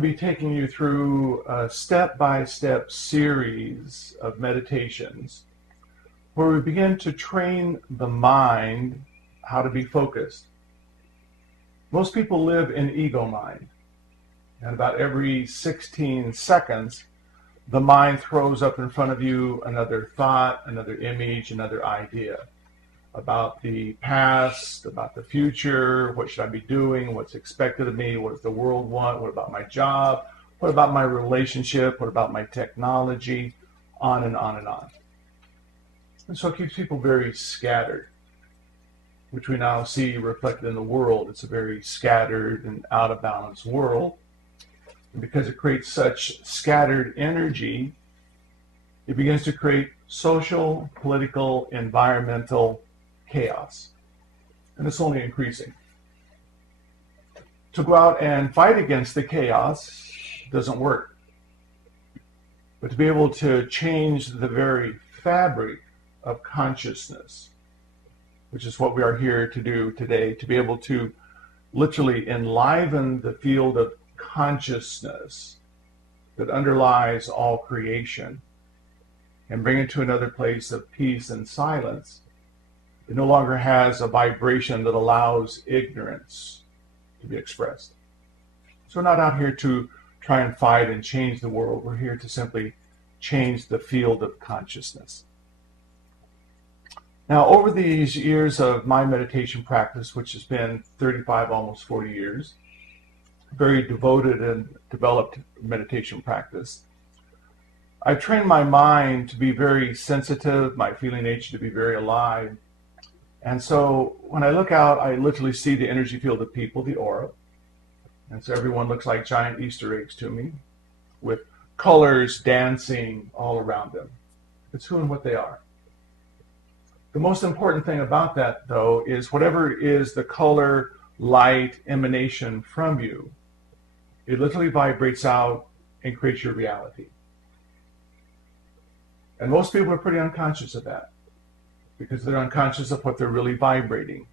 to be taking you through a step-by-step series of meditations where we begin to train the mind how to be focused. Most people live in ego mind, and about every 16 seconds, the mind throws up in front of you another thought, another image, another idea about the past, about the future, what should I be doing, what's expected of me, what does the world want, what about my job, what about my relationship, what about my technology, on and on and on. And so it keeps people very scattered, which we now see reflected in the world. It's a very scattered and out of balance world. And because it creates such scattered energy, it begins to create social, political, environmental chaos. And it's only increasing. To go out and fight against the chaos doesn't work. But to be able to change the very fabric of consciousness, which is what we are here to do today, to be able to literally enliven the field of consciousness that underlies all creation and bring it to another place of peace and silence. It no longer has a vibration that allows ignorance to be expressed. So we're not out here to try and fight and change the world. We're here to simply change the field of consciousness. Now, over these years of my meditation practice, which has been 35, almost 40 years, very devoted and developed meditation practice, I've trained my mind to be very sensitive, my feeling nature to be very alive. And so when I look out, I literally see the energy field of people, the aura. And so everyone looks like giant Easter eggs to me, with colors dancing all around them. It's who and what they are. The most important thing about that, though, is whatever is the color, light, emanation from you, it literally vibrates out and creates your reality. And most people are pretty unconscious of that, because they're unconscious of what they're really vibrating.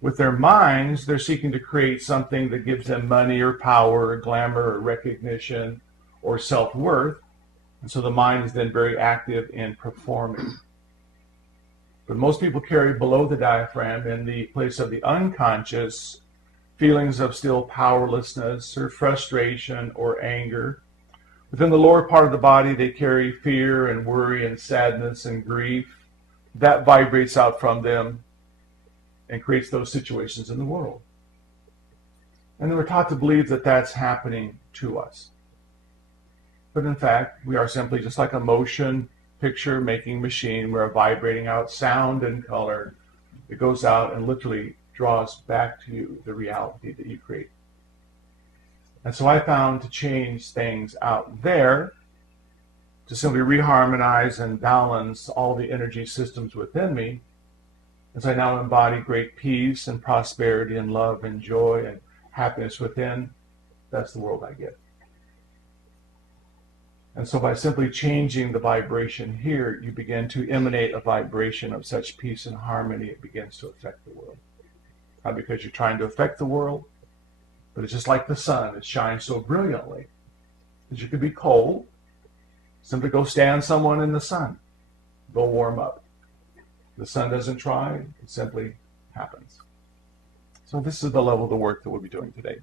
With their minds, they're seeking to create something that gives them money or power or glamour or recognition or self-worth. And so the mind is then very active in performing. But most people carry below the diaphragm, in the place of the unconscious, feelings of still powerlessness or frustration or anger. Within the lower part of the body, they carry fear and worry and sadness and grief. That vibrates out from them and creates those situations in the world. And we're taught to believe that that's happening to us. But in fact, we are simply just like a motion picture making machine. We're vibrating out sound and color. It goes out and literally draws back to you the reality that you create. And so I found to change things out there, to simply reharmonize and balance all the energy systems within me, as I now embody great peace and prosperity and love and joy and happiness within, that's the world I get. And so by simply changing the vibration here, you begin to emanate a vibration of such peace and harmony, it begins to affect the world. Not because you're trying to affect the world, but it's just like the sun. It shines so brilliantly that you could be cold, simply go stand someone in the sun, go warm up. The sun doesn't try, it simply happens. So this is the level of the work that we'll be doing today.